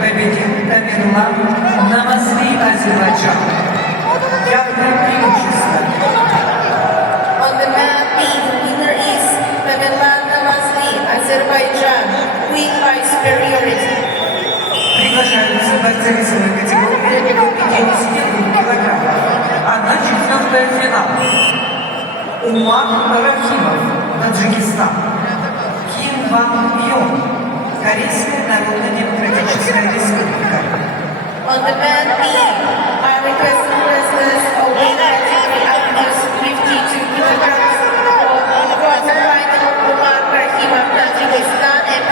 победил Тамерлан Намазли Азербайджан. Я преимущество. On the mat B, the winner is Tamerlan Namazli, Azerbaijan, win by superiority. Приглашаются борцы весовой категории до 52 килограммов. 1/4 финал. Умар Рахимов, Таджикистан. Ким Ван Йон, Корейская Народно-Демократическая Республика. On the mat B, I request the wrestlers of weight category up to 52 kilograms for quarterfinal Umar Rahimov, Tajikistan and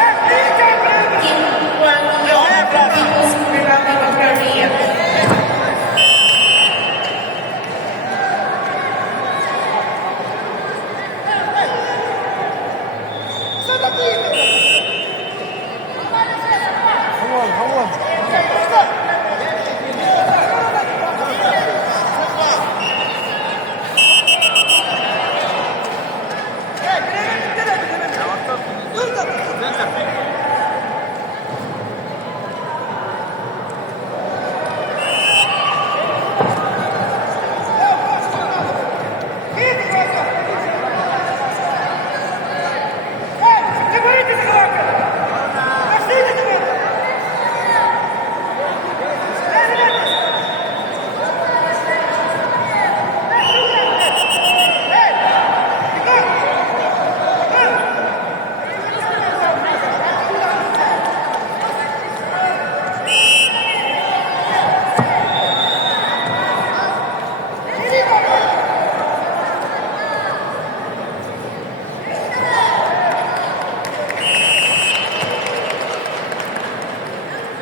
Kim Kwang-yeong, People's Republic of Korea.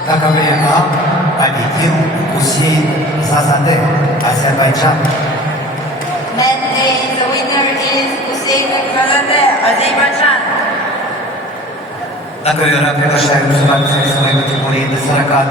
Таковлена победил Гусейн Зазаде, Азербайджан. Monday, the winner is Hussein Zazadeh, Azerbaijan. На ковера приглашаем выступать в весовой категории до 40